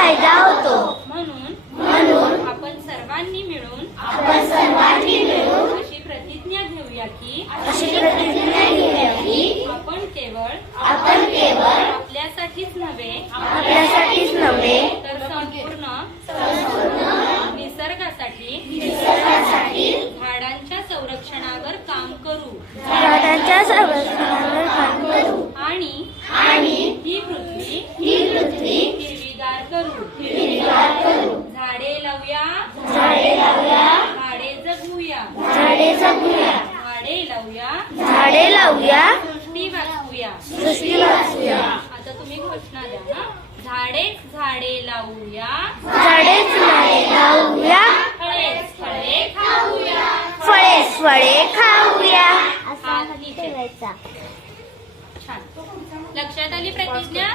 फायदा होतो. म्हणून आपण सर्वांनी मिळून अशी प्रतिज्ञा घेऊया की आपण केवळ आपल्यासाठीच नव्हे तर संपूर्ण निसर्गासाठी झाडांच्या संरक्षणावर काम करू आणि ही पृथ्वी हिरवीगार करू. झाडे लावूया, झाडे जगवूया, झाडे लावूया, सृष्टी वाचवूया. आता तुम्ही घोषणा द्या. झाडे लावूया, फळे खाऊया. हात नीचे. छान. लक्षात आली प्रतिज्ञा?